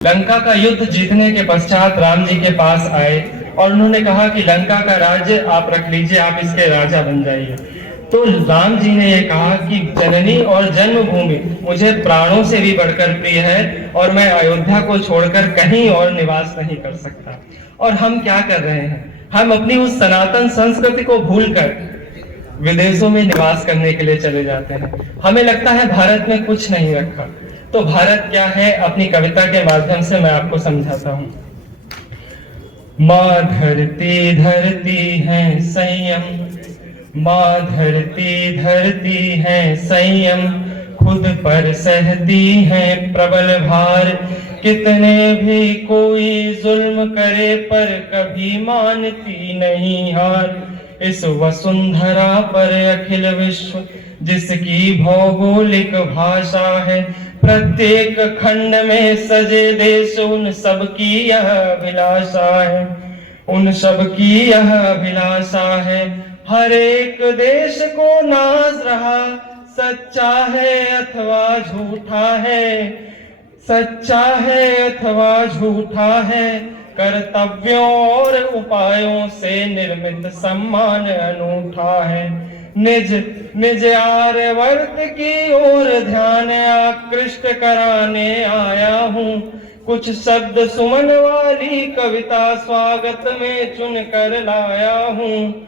लंका का युद्ध जीतने के पश्चात राम जी के पास आए और उन्होंने कहा कि लंका का राज्य आप रख लीजिए, आप इसके राजा बन जाइए। तो राम जी ने ये कहा कि जननी और जन्मभूमि मुझे प्राणों से भी बढ़कर प्रिय है और मैं अयोध्या को छोड़कर कहीं और निवास नहीं कर सकता। और हम क्या कर रहे हैं? हम अपनी उस सनातन संस्कृति को भूलकर विदेशों में निवास करने के लिए चले जाते हैं। हमें लगता है भारत में कुछ नहीं रखा। तो भारत क्या है, अपनी कविता के माध्यम से मैं आपको समझाता हूँ। माँ धरती धरती है संयम, माँ धरती धरती है संयम, खुद पर सहती है प्रबल भार। कितने भी कोई जुल्म करे पर कभी मानती नहीं हार। इस वसुंधरा पर अखिल विश्व जिसकी भौगोलिक भाषा है, प्रत्येक खंड में सजे देश उन सबकी यह अभिलाषा है, उन सबकी यह अभिलाषा है। हर एक देश को नाज रहा, सच्चा है अथवा झूठा है, सच्चा है अथवा झूठा है। कर्तव्यों और उपायों से निर्मित सम्मान अनूठा है। निज निज आर्यवर्त की ओर ध्यान आकृष्ट कराने आया हूँ। कुछ शब्द सुमन वाली कविता स्वागत में चुन कर लाया हूँ,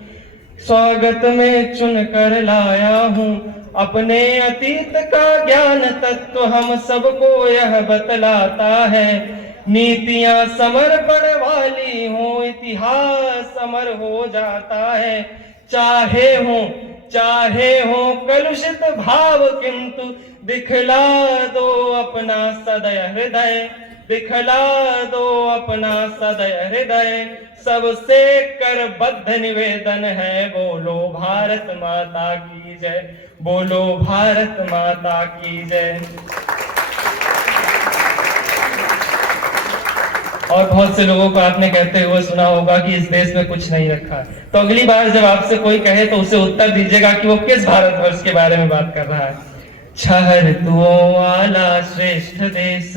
स्वागत में चुन कर लाया हूँ। अपने अतीत का ज्ञान तत्व हम सबको यह बतलाता है। नीतियां समर्पण वाली हो, इतिहास अमर हो जाता है। चाहे हो कलुषित भाव, किंतु दिखला दो अपना सदय हृदय, दिखला दो अपना सदय हृदय। सबसे करबद्ध निवेदन है, बोलो भारत माता की जय, बोलो भारत माता की जय। और बहुत से लोगों को आपने कहते हुए सुना होगा कि इस देश में कुछ नहीं रखा। तो अगली बार जब आपसे कोई कहे तो उसे उत्तर दीजिएगा कि वो किस भारतवर्ष के बारे में बात कर रहा है। छहर्तुओं वाला श्रेष्ठ देश,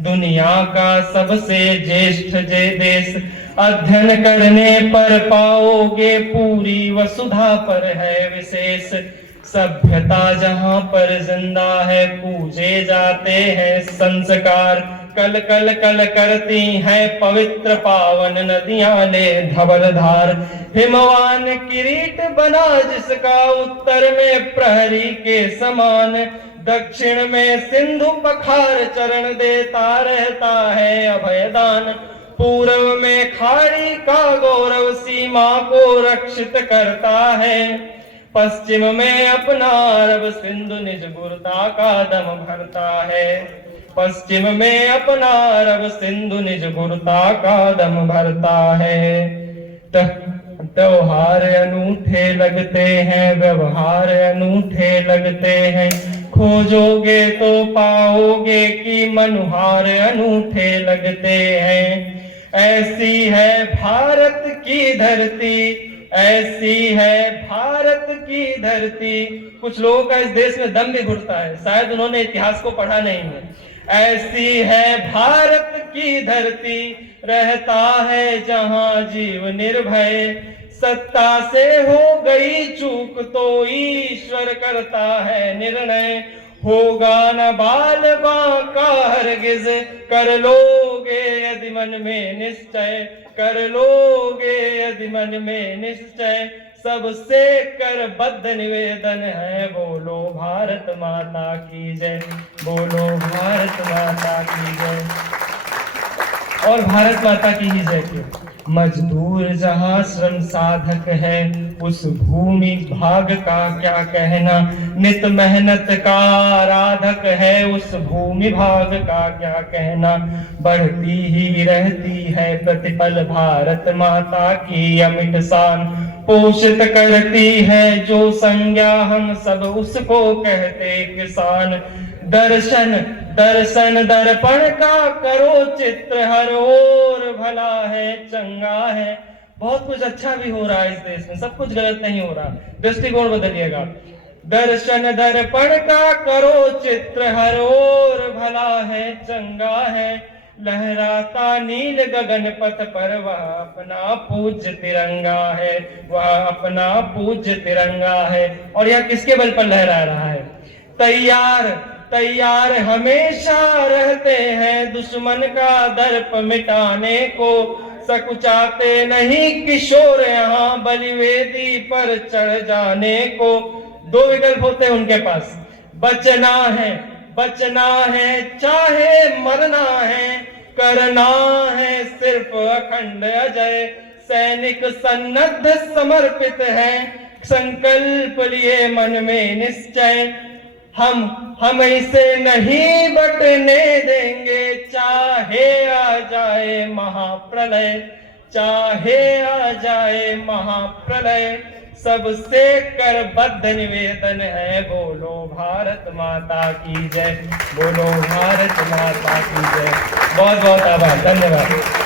दुनिया का सबसे ज्येष्ठ जे देश। अध्ययन करने पर पाओगे पूरी वसुधा पर है विशेष। सभ्यता जहां पर जिंदा है, पूजे जाते हैं संस्कार। कल कल कल करती हैं पवित्र पावन नदियां ले धवल धार। हिमवान किरीट बना जिसका, उत्तर में प्रहरी के समान। दक्षिण में सिंधु पखार चरण देता रहता है अभयदान। पूर्व में खाड़ी का गौरव सीमा को रक्षित करता है। पश्चिम में अपना अरब सिंधु निज गुरता का दम भरता है। पश्चिम में अपना अरब सिंधु निज गुरता का दम भरता है। त्योहार अनूठे लगते हैं, व्यवहार अनूठे लगते हैं। खोजोगे तो पाओगे कि मनुहार अनूठे लगते हैं। ऐसी है भारत की धरती, ऐसी है भारत की धरती। कुछ लोगों का इस देश में दम भी घुटता है, शायद उन्होंने इतिहास को पढ़ा नहीं है। ऐसी है भारत की धरती, रहता है जहां जीव निर्भय। सत्ता से हो गई चूक तो ईश्वर करता है निर्णय। होगा न बाल बांका हरगिज, कर लोगे यदि मन में निश्चय, कर लोगे यदि मन में निश्चय। सबसे करबद्ध निवेदन है, बोलो भारत माता की जय, बोलो भारत माता की जय। और भारत माता की ही जय क्यों? मजदूर जहां श्रम साधक है, उस भूमि भाग का क्या कहना। नित मेहनत का आराधक है, उस भूमि भाग का क्या कहना। बढ़ती ही रहती है प्रतिपल भारत माता की अमिट शान। पोषित करती है जो संज्ञा, हम सब उसको कहते किसान। दर्शन दर्शन दर्पण का करो चित्र, हर ओर भला है चंगा है। बहुत कुछ अच्छा भी हो रहा है इस देश में, सब कुछ गलत नहीं हो रहा, दृष्टिकोण बदलिएगा। दर्शन दर्पण का करो चित्र, हर ओर भला है चंगा है। लहराता नील गगन पथ पर वह अपना पूज्य तिरंगा है, वह अपना पूज्य तिरंगा है। और यह किसके बल पर लहरा रहा है? तैयार तैयार हमेशा रहते हैं दुश्मन का दर्प मिटाने को, सकुचाते नहीं किशोर यहाँ बलिवेदी पर चढ़ जाने को। दो विकल्प होते हैं उनके पास, बचना है, बचना है चाहे मरना है, करना है सिर्फ अखंड अजय। सैनिक सन्नद्ध समर्पित है, संकल्प लिए मन में निश्चय। हम इसे नहीं बटने देंगे, चाहे आ जाए महाप्रलय, चाहे आ जाए महाप्रलय। सबसे करबद्ध निवेदन है, बोलो भारत माता की जय, बोलो भारत माता की जय। बहुत बहुत आभार, धन्यवाद।